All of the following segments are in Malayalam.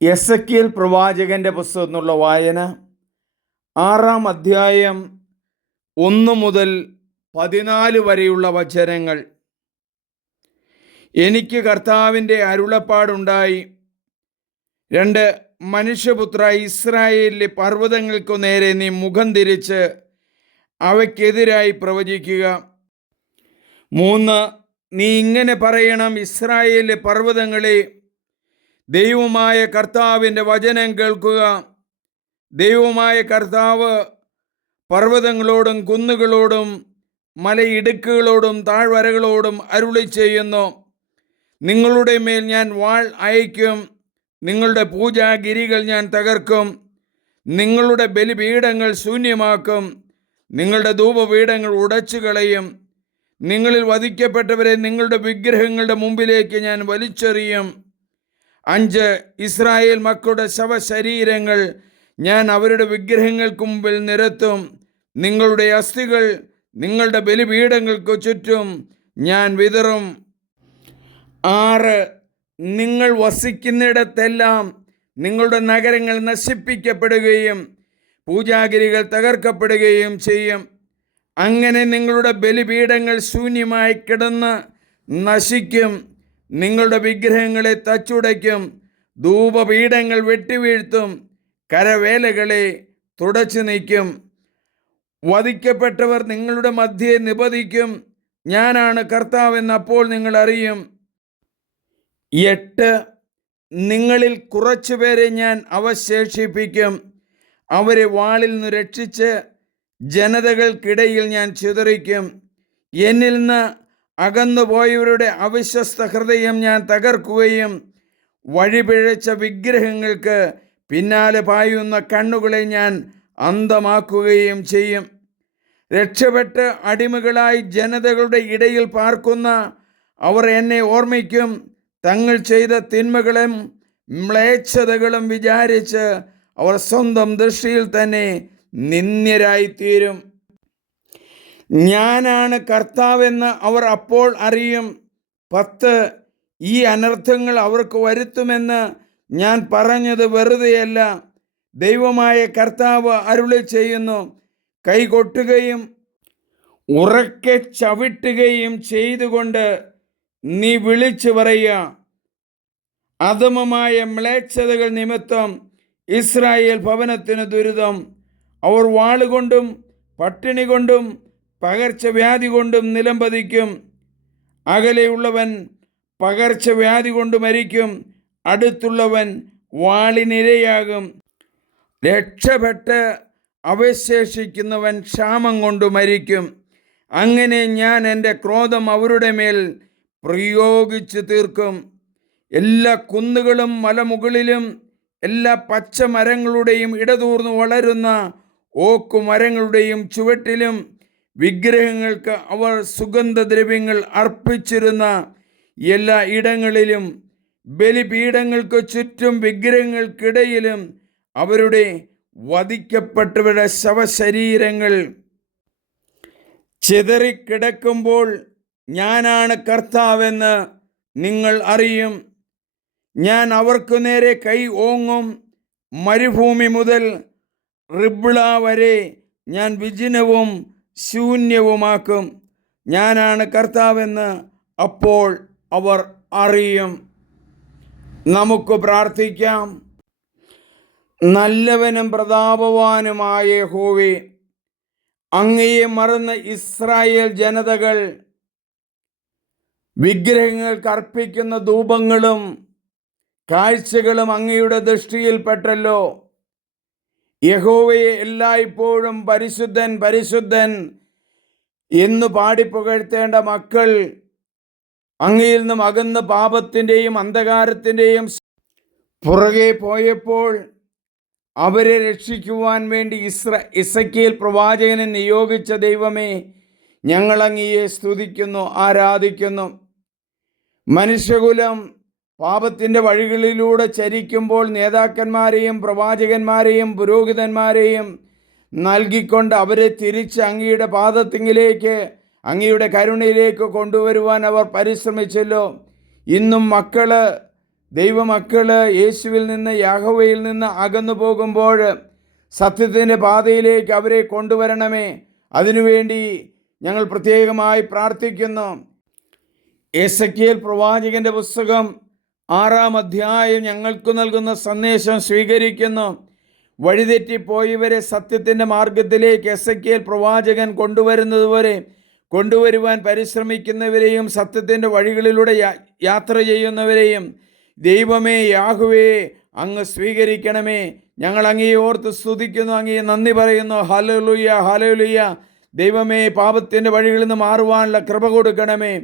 എസെക്കിയേൽ പ്രവാചകൻ്റെ പുസ്തകം എന്നുള്ള വായന 6-ാം അധ്യായം 1 മുതൽ 14 വരെയുള്ള വചനങ്ങൾ. എനിക്ക് കർത്താവിൻ്റെ അരുളപ്പാടുണ്ടായി. 2 മനുഷ്യപുത്ര, ഇസ്രായേലിലെ പർവ്വതങ്ങൾക്കു നേരെ നീ മുഖം തിരിച്ച് അവയ്ക്കെതിരായി പ്രവചിക്കുക. 3 നീ ഇങ്ങനെ പറയണം: ഇസ്രായേലിലെ പർവ്വതങ്ങളെ, ദൈവമായ കർത്താവിൻ്റെ വചനം കേൾക്കുക. ദൈവമായ കർത്താവ് പർവ്വതങ്ങളോടും കുന്നുകളോടും മലയിടുക്കുകളോടും താഴ്വരകളോടും അരുളി ചെയ്യുന്നു: നിങ്ങളുടെ മേൽ ഞാൻ വാൾ അയക്കും. നിങ്ങളുടെ പൂജാഗിരികൾ ഞാൻ തകർക്കും. നിങ്ങളുടെ ബലിപീഠങ്ങൾ ശൂന്യമാക്കും. നിങ്ങളുടെ ധൂപപീഠങ്ങൾ ഉടച്ചു കളയും. നിങ്ങളിൽ വധിക്കപ്പെട്ടവരെ നിങ്ങളുടെ വിഗ്രഹങ്ങളുടെ മുമ്പിലേക്ക് ഞാൻ വലിച്ചെറിയും. 5 ഇസ്രായേൽ മക്കളുടെ ശവശരീരങ്ങൾ ഞാൻ അവരുടെ വിഗ്രഹങ്ങൾക്ക് മുമ്പിൽ നിരത്തും. നിങ്ങളുടെ അസ്ഥികൾ നിങ്ങളുടെ ബലിപീഠങ്ങൾക്ക് ചുറ്റും ഞാൻ വിതറും. 6 നിങ്ങൾ വസിക്കുന്നിടത്തെല്ലാം നിങ്ങളുടെ നഗരങ്ങൾ നശിപ്പിക്കപ്പെടുകയും പൂജാഗിരികൾ തകർക്കപ്പെടുകയും ചെയ്യും. അങ്ങനെ നിങ്ങളുടെ ബലിപീഠങ്ങൾ ശൂന്യമായി കിടന്ന് നശിക്കും. നിങ്ങളുടെ വിഗ്രഹങ്ങളെ തച്ചുടയ്ക്കും. ധൂപപീഠങ്ങൾ വെട്ടിവീഴ്ത്തും. കരവേലകളെ തുടച്ചു നീക്കും. വധിക്കപ്പെട്ടവർ നിങ്ങളുടെ മധ്യേ നിപതിക്കും. ഞാനാണ് കർത്താവെന്ന് അപ്പോൾ നിങ്ങൾ അറിയും. 8 നിങ്ങളിൽ കുറച്ചുപേരെ ഞാൻ അവശേഷിപ്പിക്കും. അവരെ വാളിൽ നിന്ന് രക്ഷിച്ച് ജനതകൾക്കിടയിൽ ഞാൻ ചിതറിക്കും. എന്നിൽ നിന്ന് അകന്നുപോയവരുടെ അവിശ്വസ്ത ഹൃദയം ഞാൻ തകർക്കുകയും വഴിപിഴച്ച വിഗ്രഹങ്ങൾക്ക് പിന്നാലെ പായുന്ന കണ്ണുകളെ ഞാൻ അന്ധമാക്കുകയും ചെയ്യും. രക്ഷപ്പെട്ട് അടിമകളായി ജനതകളുടെ ഇടയിൽ പാർക്കുന്ന അവർ എന്നെ ഓർമ്മിക്കും. തങ്ങൾ ചെയ്ത തിന്മകളും മ്ലേച്ഛതകളും വിചാരിച്ച് അവർ സ്വന്തം ദൃഷ്ടിയിൽ തന്നെ നിന്ദ്യരായിത്തീരും. ഞാനാണ് കർത്താവെന്ന് അവർ അപ്പോൾ അറിയും. 10 ഈ അനർത്ഥങ്ങൾ അവർക്ക് വരുത്തുമെന്ന് ഞാൻ പറഞ്ഞത് വെറുതെയല്ല. ദൈവമായ കർത്താവ് അരുളി ചെയ്യുന്നു: കൈകൊട്ടുകയും ഉറക്കെ ചവിട്ടുകയും ചെയ്തുകൊണ്ട് നീ വിളിച്ചു പറയുക, അധമമായ മ്ലേച്ഛതകൾ നിമിത്തം ഇസ്രായേൽ ഭവനത്തിന് ദുരിതം. അവർ വാളുകൊണ്ടും പട്ടിണി കൊണ്ടും പകർച്ചവ്യാധി കൊണ്ടും നിലംപതിക്കും. അകലെയുള്ളവൻ പകർച്ചവ്യാധി കൊണ്ട് മരിക്കും. അടുത്തുള്ളവൻ വാളിനിരയാകും. രക്ഷപ്പെട്ട് അവശേഷിക്കുന്നവൻ ക്ഷാമം കൊണ്ട് മരിക്കും. അങ്ങനെ ഞാൻ എൻ്റെ ക്രോധം അവരുടെ മേൽ പ്രയോഗിച്ചു തീർക്കും. എല്ലാ കുന്നുകളും മലമുകളിലും എല്ലാ പച്ചമരങ്ങളുടെയും ഇടതൂർന്ന് വളരുന്ന ഓക്കുമരങ്ങളുടെയും ചുവട്ടിലും വിഗ്രഹങ്ങൾക്ക് അവർ സുഗന്ധദ്രവ്യങ്ങൾ അർപ്പിച്ചിരുന്ന എല്ലാ ഇടങ്ങളിലും ബലിപീഠങ്ങൾക്ക് ചുറ്റും വിഗ്രഹങ്ങൾക്കിടയിലും അവരുടെ വധിക്കപ്പെട്ടവരുടെ ശവശരീരങ്ങൾ ചിതറിക്കിടക്കുമ്പോൾ ഞാനാണ് കർത്താവെന്ന് നിങ്ങൾ അറിയും. ഞാൻ അവർക്കു നേരെ കൈ ഓങ്ങും. മരുഭൂമി മുതൽ റിബ്ള വരെ ഞാൻ വിജനവും ശൂന്യവുമാക്കും. ഞാനാണ് കർത്താവെന്ന് അപ്പോൾ അവർ അറിയും. നമുക്ക് പ്രാർത്ഥിക്കാം. നല്ലവനും പ്രതാപവാനുമായ യഹോവേ, അങ്ങയെ മറന്ന ഇസ്രായേൽ ജനതകൾ വിഗ്രഹങ്ങൾക്ക് അർപ്പിക്കുന്ന ധൂപങ്ങളും കാഴ്ചകളും അങ്ങയുടെ ദൃഷ്ടിയിൽപ്പെട്ടല്ലോ. യഹോവയെ എല്ലായ്പ്പോഴും പരിശുദ്ധൻ പരിശുദ്ധൻ എന്ന് പാടിപ്പുകഴ്ത്തേണ്ട മക്കൾ അങ്ങയിൽ നിന്നും അകന്ന് പാപത്തിൻ്റെയും അന്ധകാരത്തിൻ്റെയും പുറകെ പോയപ്പോൾ അവരെ രക്ഷിക്കുവാൻ വേണ്ടി എസെക്കിയേൽ പ്രവാചകനെ നിയോഗിച്ച ദൈവമേ, ഞങ്ങൾ അങ്ങയെ സ്തുതിക്കുന്നു, ആരാധിക്കുന്നു. മനുഷ്യകുലം പാപത്തിൻ്റെ വഴികളിലൂടെ ചരിക്കുമ്പോൾ നേതാക്കന്മാരെയും പ്രവാചകന്മാരെയും പുരോഹിതന്മാരെയും നൽകിക്കൊണ്ട് അവരെ തിരിച്ച് അങ്ങയുടെ പാദത്തിങ്കിലേക്ക്, അങ്ങയുടെ കരുണയിലേക്ക് കൊണ്ടുവരുവാൻ അവർ പരിശ്രമിച്ചല്ലോ. ഇന്നും മക്കള് ദൈവമക്കൾ യേശുവിൽ നിന്ന്, യാഹോവയിൽ നിന്ന് അകന്നു പോകുമ്പോൾ സത്യത്തിൻ്റെ പാതയിലേക്ക് അവരെ കൊണ്ടുവരണമേ. അതിനുവേണ്ടി ഞങ്ങൾ പ്രത്യേകമായി പ്രാർത്ഥിക്കുന്നു. എസെക്കിയേൽ പ്രവാചകൻ്റെ പുസ്തകം 6-ാം അധ്യായം ഞങ്ങൾക്ക് നൽകുന്ന സന്ദേശം സ്വീകരിക്കുന്നു. വഴിതെറ്റിപ്പോയവരെ സത്യത്തിൻ്റെ മാർഗത്തിലേക്ക് എസെക്കിയേൽ പ്രവാചകൻ കൊണ്ടുവരുവാൻ പരിശ്രമിക്കുന്നവരെയും സത്യത്തിൻ്റെ വഴികളിലൂടെ യാത്ര ചെയ്യുന്നവരെയും ദൈവമേ, യാഹുവേ, അങ്ങ് സ്വീകരിക്കണമേ. ഞങ്ങൾ അങ്ങയെ ഓർത്ത് സ്തുതിക്കുന്നു, അങ്ങയെ നന്ദി പറയുന്നു. Hallelujah, hallelujah. ദൈവമേ, പാപത്തിൻ്റെ വഴികളിൽ നിന്ന് മാറുവാനുള്ള കൃപ കൊടുക്കണമേ.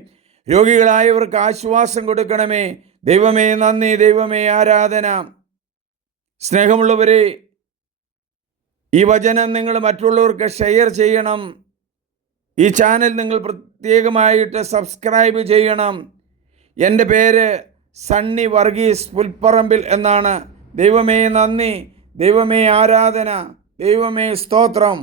രോഗികളായവർക്ക് ആശ്വാസം കൊടുക്കണമേ. ദൈവമേ നന്ദി, ദൈവമേ ആരാധന. സ്നേഹമുള്ളവരെ, ഈ വചനം നിങ്ങൾ മറ്റുള്ളവർക്ക് ഷെയർ ചെയ്യണം. ഈ ചാനൽ നിങ്ങൾ പ്രത്യേകമായിട്ട് സബ്സ്ക്രൈബ് ചെയ്യണം. എൻ്റെ പേര് സണ്ണി വർഗീസ് പുൽപ്പറമ്പിൽ എന്നാണ്. ദൈവമേ നന്ദി, ദൈവമേ ആരാധന, ദൈവമേ സ്തോത്രം.